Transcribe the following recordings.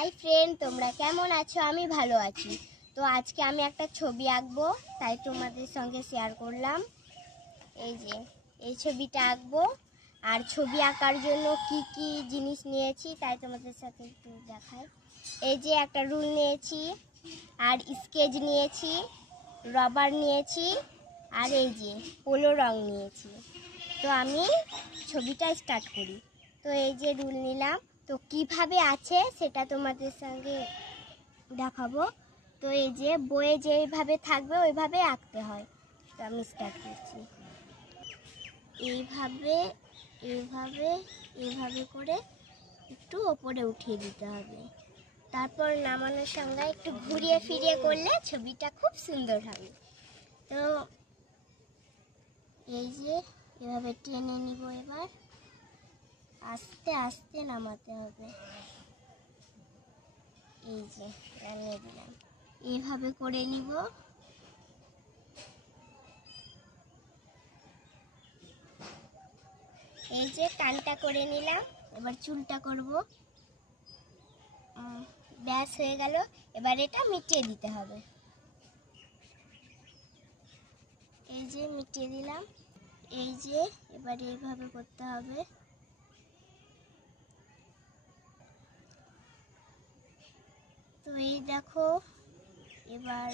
Hi friend, তোমরা কেমন আছো? আমি ভালো আছি। তো আজকে আমি একটা ছবি আঁকবো, তাই তোমাদের সঙ্গে শেয়ার করলাম। এই যে এই ছবিটা আঁকবো, আর ছবি আঁকার জন্য কি কি জিনিস নিয়েছি তাই তোমাদের সাথে একটু দেখাই। এই যে একটা রুল নিয়েছি, আর স্কেচ নিয়েছি, রবার নিয়েছি, আর এই যে পোলো রং নিয়েছি। তো আমি ছবিটা স্টার্ট করি। তো এই যে রুল নিলাম, তো কিভাবে আছে সেটা তোমাদের সঙ্গে দেখাবো। তো এই যে বইয়ে যেভাবে থাকবে ওইভাবে আঁকতে হয়। তো আমি স্টার্ট করছি। এইভাবে এইভাবে এইভাবে করে একটু ওপরে উঠিয়ে দিতে হবে। তারপর নামানোর সঙ্গে একটু ঘুরিয়ে ফিরিয়ে করলে ছবিটা খুব সুন্দর হবে। তো এই যে এভাবে টেনে নিব, এবার আস্তে আস্তে নামাতে হবে। এই যে নামিয়ে দিলাম, এইভাবে করে নিব। এই যে কানটা করে নিলাম, এবার চুলটা করব। ব্যাস হয়ে গেল। এবার এটা মিটিয়ে দিতে হবে। এই যে মিটিয়ে দিলাম। এই যে এবার এইভাবে করতে হবে। তো এই দেখো, এবার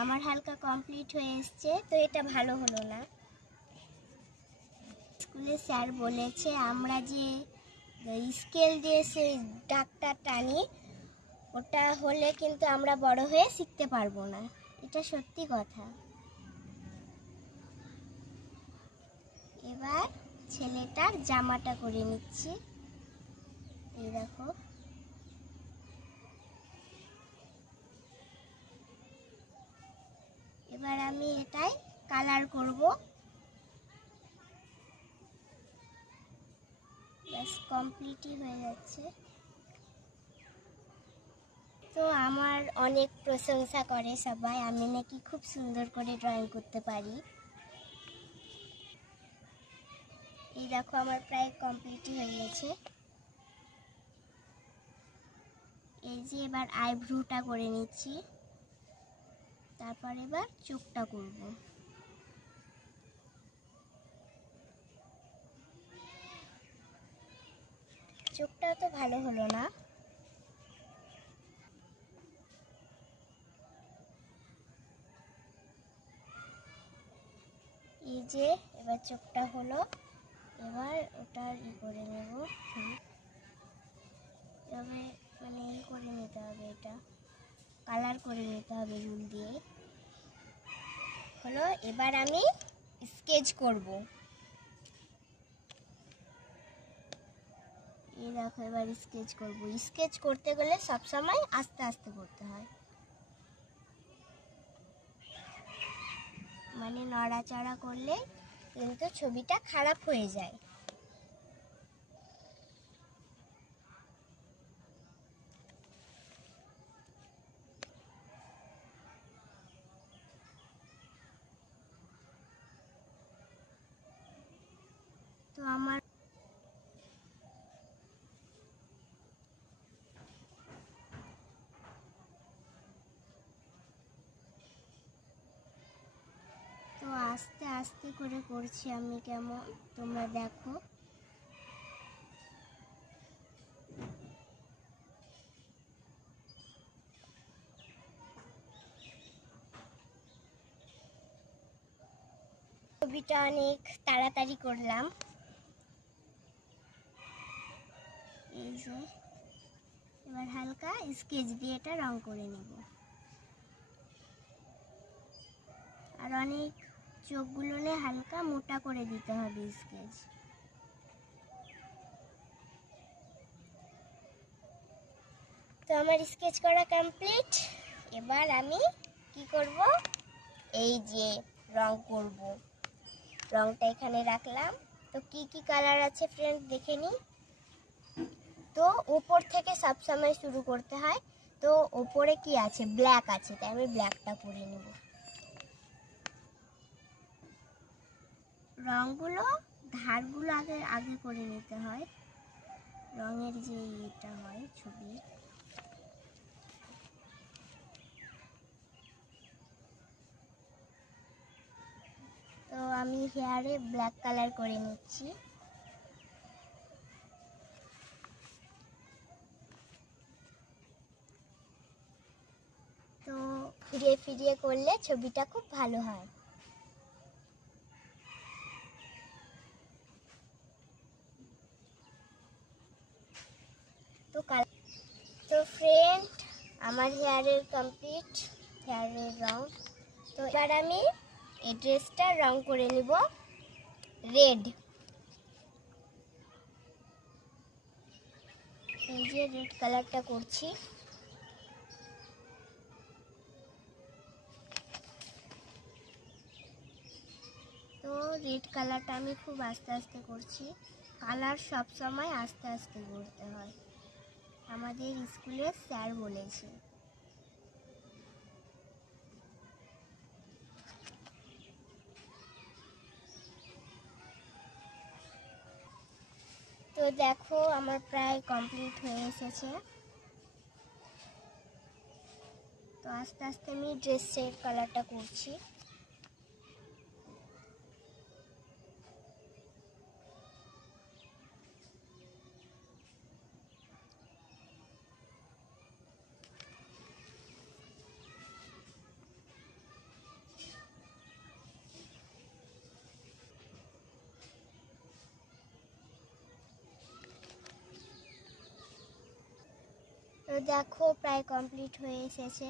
আমার হালকা কমপ্লিট হয়ে এসছে। তো এটা ভালো হলো না। স্কুলে স্যার বলেছে আমরা যে স্কেল দিয়ে সেই দাগটা টানি, ওটা হলে কিন্তু আমরা বড় হয়ে শিখতে পারবো না। এটা সত্যি কথা। এবার ছেলেটার জামাটা করে নিচ্ছি। এই দেখো, এবার আমি এটাই কালার করব। ব্যাস কমপ্লিটই হয়ে যাচ্ছে। তো আমার অনেক প্রশংসা করে সবাই, আমি নাকি খুব সুন্দর করে ড্রয়িং করতে পারি। এই দেখো, আমার প্রায় কমপ্লিটই হয়ে গেছে। এই যে এবার আইব্রুটা করে নিচ্ছি, তারপর এবার চোখটা করব। চোখটা তো ভালো হলো না। এই যে এবার চোখটা হলো, এবার ওটার করে নেব। এভাবে মানে করে নিতে হবে, এটা কালার করে নিতে হবে রুল দিয়ে। হলো, এবার আমি স্কেচ করব। এই দেখো, এবার স্কেচ করব। স্কেচ করতে গেলে সবসময় আস্তে আস্তে করতে হয়, মানে নড়াচড়া করলে কিন্তু ছবিটা খারাপ হয়ে যায়। তো আমার তো আস্তে আস্তে করে করছি আমি, কেমন তোমরা দেখো। ছবিটা অনেক তাড়াতাড়ি করলাম। এই যে এবার হালকা স্কেচ দিয়ে এটা রং করে নেব। আর অনেক চোখগুলো হালকা মোটা করে দিতে হবে স্কেচ। তো আমার স্কেচ করা কমপ্লিট। এবার আমি কি করব, এই যে রং করব। রংটা এখানে রাখলাম। তো কি কি কালার আছে ফ্রেন্ড দেখে নিই। তো উপর থেকে সবসময় শুরু করতে হয়। তো উপরে কি আছে, ব্ল্যাক আছে, তাই আমি ব্ল্যাকটা করে নেব। রংগুলো ধারগুলো আগে আগে করে নিতে হয়, রঙের যে এটা হয় ছবি। হেয়ারে ব্ল্যাক কালার করে নিচ্ছি। তো ফিরিয়ে ফিরিয়ে করলে ছবিটা খুব ভালো হয়। তো ফ্রেন্ড, আমার হেয়ারের কমপ্লিট, হেয়ারের রং। তো এবার আমি এই ড্রেসটা রং করে নিব রেড। এই যে রেড কালারটা করছি। তো রেড কালারটা আমি খুব আস্তে আস্তে করছি। কালার সব সময় আস্তে আস্তে করতে হয়, আমাদের স্কুলে স্যার বলেছে। তো দেখো আমার প্রায় কমপ্লিট হয়ে এসেছে। তো আস্তে আস্তে আমি ড্রেসের কালারটা করছি। তো দেখো প্রায় কমপ্লিট হয়ে এসেছে।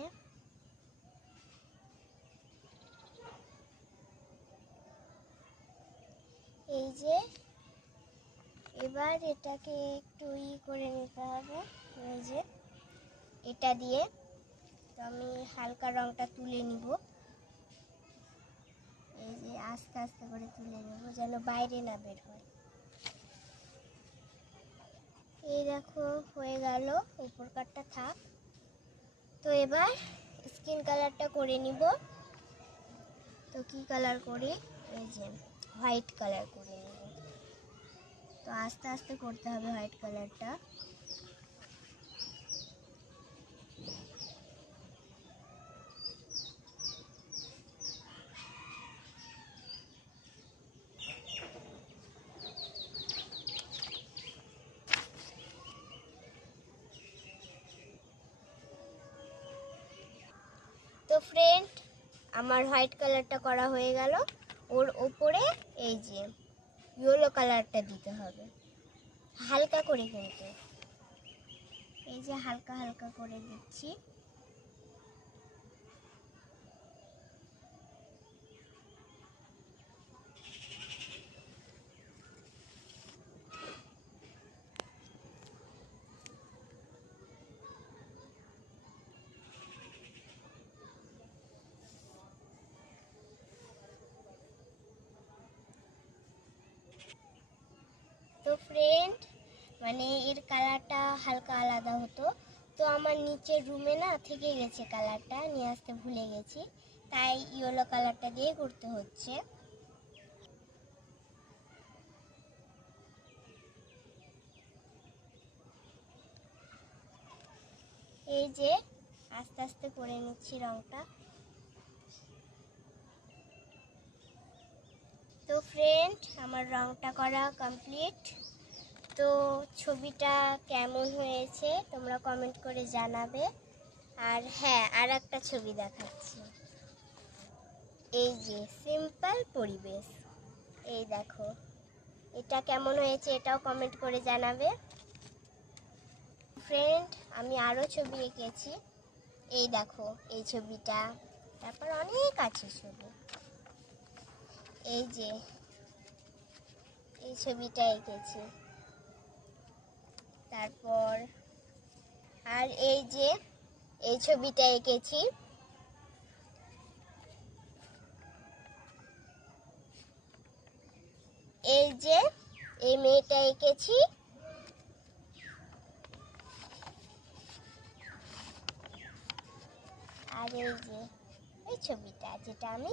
এই যে এবার এটাকে একটু করে নিতে হবে, এই যে এটা দিয়ে। তো আমি হালকা রংটা তুলে নিব, এই যে আস্তে আস্তে করে তুলে নেব যেন বাইরে না বের হয়। এই দেখো হয়ে গেল, উপর কাটটা থাক। তো এবার স্কিন কালারটা করে নিব। তো কি কালার করি, এই যে হোয়াইট কালার করে নিব। তো আস্তে আস্তে করতে হবে হোয়াইট কালারটা। তো ফ্রেন্ড, আমার হোয়াইট কালারটা করা হয়ে গেল। ওর ওপরে এই যে ইয়েলো কালারটা দিতে হবে হালকা করে, কিন্তু এই যে হালকা হালকা করে দিচ্ছি। তো ফ্রেন্ড, মানে এর কালারটা হালকা আলাদা হতো। তো আমার নিচের রুমে না থেকে গেছে, কালারটা নিয়ে আসতে ভুলে গেছি, তাই ইয়েলো কালারটা দিয়ে করতে হচ্ছে। এই যে আস্তে আস্তে করে নিচ্ছি রংটা। তো ফ্রেন্ড, আমার রংটা করা কমপ্লিট। তো ছবিটা কেমন হয়েছে তোমরা কমেন্ট করে জানাবে। আর হ্যাঁ, আর একটা ছবি দেখাচ্ছি, এই যে সিম্পল পরিবেশ। এই দেখো এটা কেমন হয়েছে, এটাও কমেন্ট করে জানাবে। ফ্রেন্ড, আমি আরও ছবি এঁকেছি, এই দেখো এই ছবিটা, তারপর অনেক আছে ছবি। এই যে এই ছবিটা এঁকেছি, তারপর আর এই যে এই ছবিটা এঁকেছি। এই যে এই মেয়েটা এঁকেছি। আর এই যে এই ছবিটা, যেটা আমি